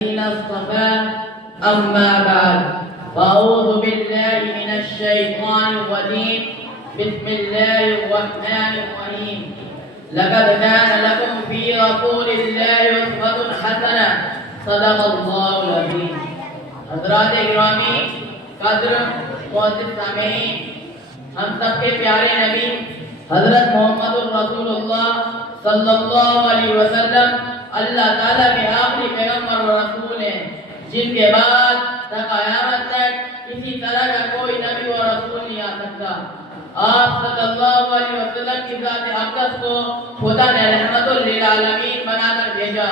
اصطفى أما بعد فأعوذ بالله من الشيطان الرجيم بسم الله الرحمن الرحيم لقد كان لكم في رسول الله أسوة حسنة صدق الله العظيم حضرات گرامی قدر معزز سامعین ہم سب کے پیارے نبی حضرت محمد رسول اللہ صلی اللہ علیہ وسلم اللہ تعالیٰ کے آخری پیغمبر و رسول ہیں جن کے بعد تا قیامت تک کسی طرح کا کوئی نبی و رسول نہیں آ سکتا۔ آپ صلی اللہ علیہ وسلم کی ذات اقدس کو خدا نے رحمت للعالمین بنا کر بھیجا۔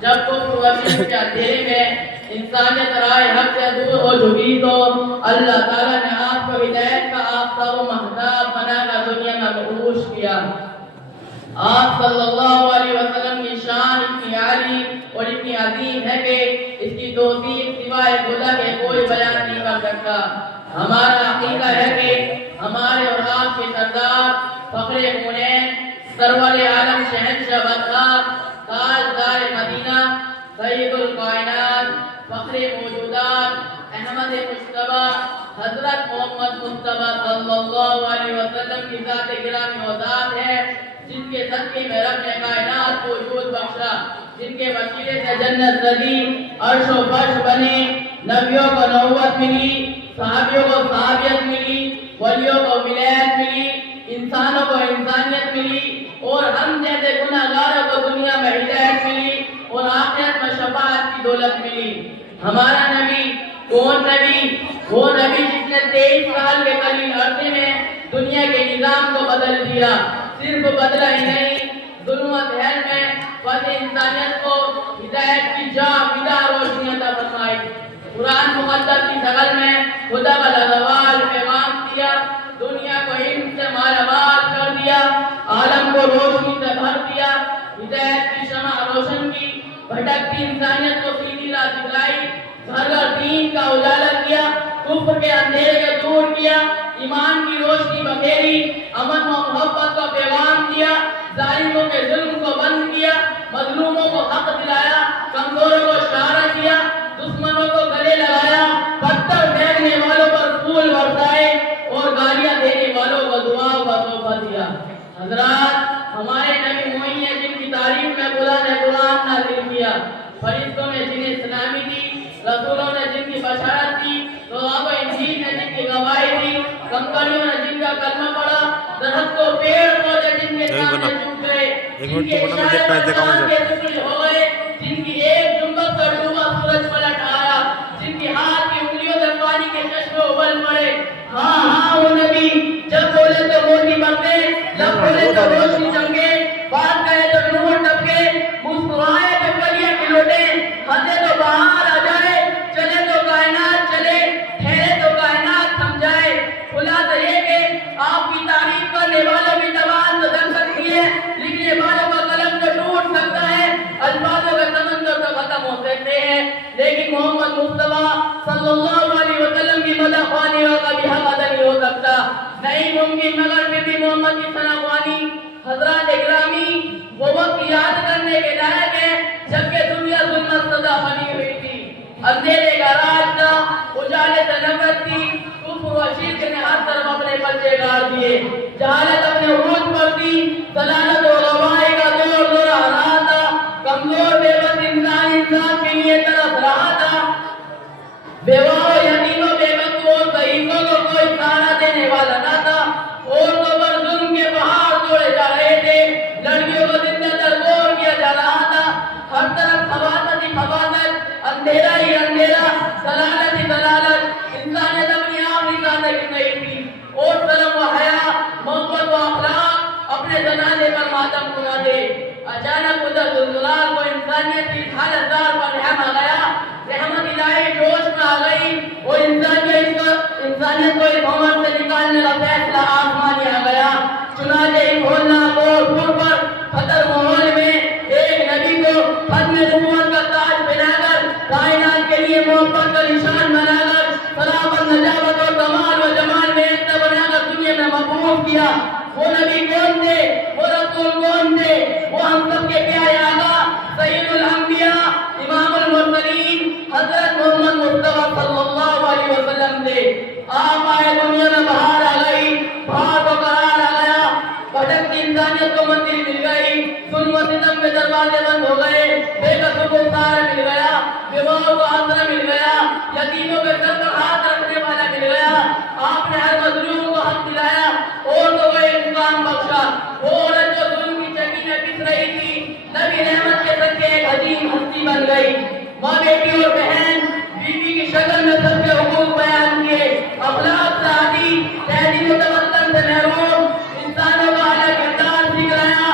جب کفر و شرک کے اندھیرے میں انسانیت رائے حق سے دور ہو چکی تو اللہ تعالیٰ نے آپ کو ہدایت کا آفتاب و مہتاب بنا کر دنیا میں مبعوث کیا۔ آپ صلی اللہ علیہ وسلم کی شان اتنی عالی اور اتنی عظیم ہے کہ اس کی توصیف سوائے خدا کے کوئی بیان نہیں کر سکتا۔ ہمارا عقیدہ ہے کہ ہمارے اور آپ کے سردار فخر کونین سرور عالم شہنشاہ بدخواہ تاجدار مدینہ سید الکائنات فخر موجودات احمد مجتبی حضرت محمد مصطفیٰ صلی اللہ علیہ وسلم کی ذات گرامی و ذات ہے جن کے صدقے میں رب نے کائنات کو وجود بخشا، جن کے وسیلے سے جنت رضی عرش و فرش بنے، نبیوں کو نبوت ملی، صحابیوں کو صحابیت ملی، ولیوں کو ولایت ملی، انسانوں کو انسانیت ملی اور ہم جیسے گناہگاروں کو دنیا میں ہدایت ملی اور آخرت میں شفاعت کی دولت ملی۔ ہمارا نبی کون نبی؟ وہ نبی جس نے 23 سال کے قلیل عرصے میں دنیا کے نظام کو بدل دیا۔ صرف بدلا ہی نہیں، ظلم و جہل میں پھنسے انسانیت کو ہدایت کی جاودہ روشنی عطا فرمائی۔ قرآن مقدس کی شکل میں خدا کا لازوال پیغام دیا، دنیا کو علم سے مالا مال کر دیا، عالم کو روشنی سے بھر دیا، ہدایت کی شمع روشن کی، بھٹکتی انسانیت کو سیدھی راہ دکھلائی، گھر گھر دین کا اجالا کیا، کفر کے اندھیرے کو دور کیا، ایمان کی روشنی بکھیری، امن و محبت کا پیغام دیا، ظالموں کے ظلم کو بند کیا، مظلوموں کو حق دلایا، کمزوروں کو سہارا دیا، دشمنوں کو گلے لگایا، پتھر پھینکنے والوں پر پھول برسائے اور گالیاں دینے والوں کو دعاؤں کا تحفہ دیا۔ حضرات، ہمارے نبی وہی ہیں جن کی تعریف میں خدا نے قرآن نازل کیا، فرشتوں نے جنہیں سلامی دی، رسولوں نے جن کی بشارت دی، توراۃ و انجیل نے جن کی گواہی دی، کمپنیوں نے جن کا کلمہ پڑھا، درخت کو پیڑ پودے جن کے سامنے جھک گئے، جن کے اشارے پر جہان کے ٹکڑے ہو گئے، جن کی ایک جنبت پر ڈوبا سورج پلٹ آیا، جن کی ہاتھ کی انگلیوں سے پانی کے چشمے ابل پڑے۔ ہاں ہاں وہ نبی جب بولے تو موتی برسے، جب بولے تو روشنی چمکے، بات کہے تو نور ٹپکے، مسکرائے تو کلیاں کھلوٹے، ہنسے تو بہار آ جائے، چلے تو کائنات چلے، ٹھہرے تو کائنات تھم جائے۔ خلاصہ یہ کہ آپ کی تعریف کرنے والوں کی زبان تو دھل سکتی ہے، لکھنے والوں کا قلم تو ٹوٹ سکتا ہے، الفاظوں کے سمندر تو ختم ہو سکتے ہیں، لیکن محمد مصطفیٰ صلی اللہ علیہ وسلم کی مدح خوانی کا کبھی حق ادا نہیں ہو سکتا، نہیں ممکن، مگر پھر بھی محمد کی ثنا خوانی۔ حضرات گرامی، وہ وقت یاد کرنے کے لائق ہے جبکہ دنیا ظلمت سزا بنی ہوئی تھی، اندھیرے کا راج تھا، اجالے سے نفرت تھی، کفر و شرک نے ہر طرف اپنے پلے گاڑ دیے، جہالت اپنے عروج پر تھی، ضلالت و غوائی کا دور دور آ رہا تھا، کمزور بے بس انسان کے لیے ترس رہا تھا، بیوہ و یتیموں بے بسوں ضعیفوں کو کوئی سہارا دینے والا نہ تھا، عورتوں پر ظلم کے پہاڑ توڑے جا رہے تھے، لڑکیوں کو زندہ درگور کیا جا رہا تھا، ہر طرف خباثت ہی خباثت، اندھیرا ہی اندھیرا، ضلالت ہی ضلالت، انسانیت اپنی آخری سانس گر رہی تھی اور شرم و حیا، محبت و اخلاق اپنے جنازے پر ماتم کرا دے۔ اچانک ادھر زلزلہ کو انسانیت کی حالت دار پر رحم آ گیا، رحمت الہی جوش میں آ گئی اور انسانیت کو اس بھور سے نکالنے کا فیصلہ آسمانی آ گیا۔ چنانچہ اس ہولناک اور پور پر خطر ماحول میں ایک نبی کو ختم نبوت کا تاج پہنا کر، کائنات کے لیے محبت کا نشان بنا کر، صلابت نجابت اور کمال و جمال میں ایک بنا کر دنیا میں مبعوث کیا۔ وہ نبی کون تھے؟ وہ رسول کون تھے؟ وہ ہم سب کے پیارے آقا سید الانبیاء امام المرسلین دروازے بند ہو گئے، بے قصوں کو سہارا مل گیا، بیواؤں کو آسرا مل گیا، یتیموں کے سر پر ہاتھ رکھنے والا مل گیا، آپ نے ہر مظلوم کو حق دلایا، عورتوں کو ایک مقام بخشا۔ وہ عورت جو ظلم کی چکی میں پس رہی تھی، نبی رحمت کے صدقے ایک عظیم ہستی بن گئی۔ ماں، بیٹی اور بہن بیوی کی شکل میں سب کے حقوق بیان کیے، اخلاق سے عادی، تہذیب و تمدن سے محروم انسانوں کا اعلیٰ کردار سکھلایا۔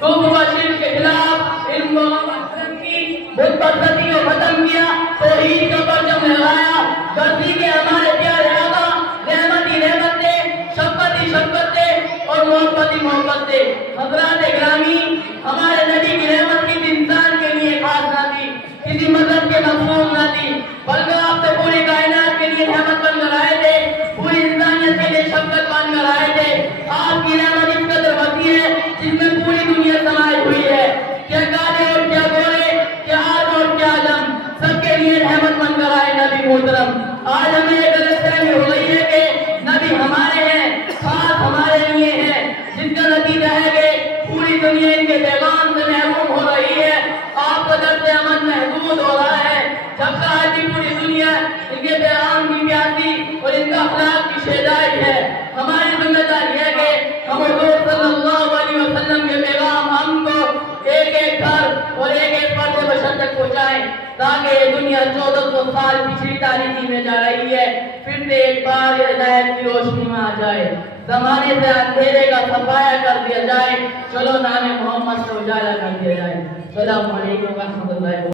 کفر و شرک کے خلاف علم و عمل کی بت پرستی کو ختم کیا، توحید کا پرچم لہرایا۔ غرضی کے ہمارے پیارے آقا رحمت ہی رحمت تھے، شفقت ہی شفقت تھے اور محبت ہی محبت تھے۔ حضرات گرامی، ہمارے نبی کی رحمت کسی انسان کے لیے خاص نہ تھی، کسی مذہب کے مخصوص نہ تھی، بلکہ آپ تو پوری کائنات کے لیے رحمت بن کر آئے تھے، پوری انسانیت کے لیے شفقت بن کر آئے تھے۔ آپ کی رحمت اس قدر وسیع ہے جس میں پوری دنیا سمائی ہوئی ہے، کیا کالے اور کیا گورے، کیا عرب اور کیا عجم، سب کے لیے رحمت بن کر آئے نبی محترم۔ آج ہمیں یہ غلط فہمی ہو گئی ہے کہ نبی ہمارے ہیں، خاص ہمارے لیے ہیں، جس کا نتیجہ ہے کہ پوری دنیا ان کے پیغام سے محروم ہو رہی ہے، آپ کا درس عمل محدود ہو رہا ہے، جبکہ آج کی پوری دنیا ان کے پیغام کی پیاسی اور ان کا اخلاق کی شیدائی ہے۔ ہماری ذمہ داری ہے کہ ہم حضور صلی اللہ علیہ وسلم کے پیغام ہم کو ایک ایک گھر اور ایک ایک فرد بشر تک پہنچائیں، تاکہ یہ دنیا 1400 سال پچھلی تاریخی میں جا رہی ہے، پھر سے ایک بار ہدایت کی روشنی میں آ جائے، زمانے سے اندھیرے کا صفایا کر دیا جائے، چلو نام محمد سے اجالا کر دیا جائے۔ السلام علیکم ورحمۃ اللہ۔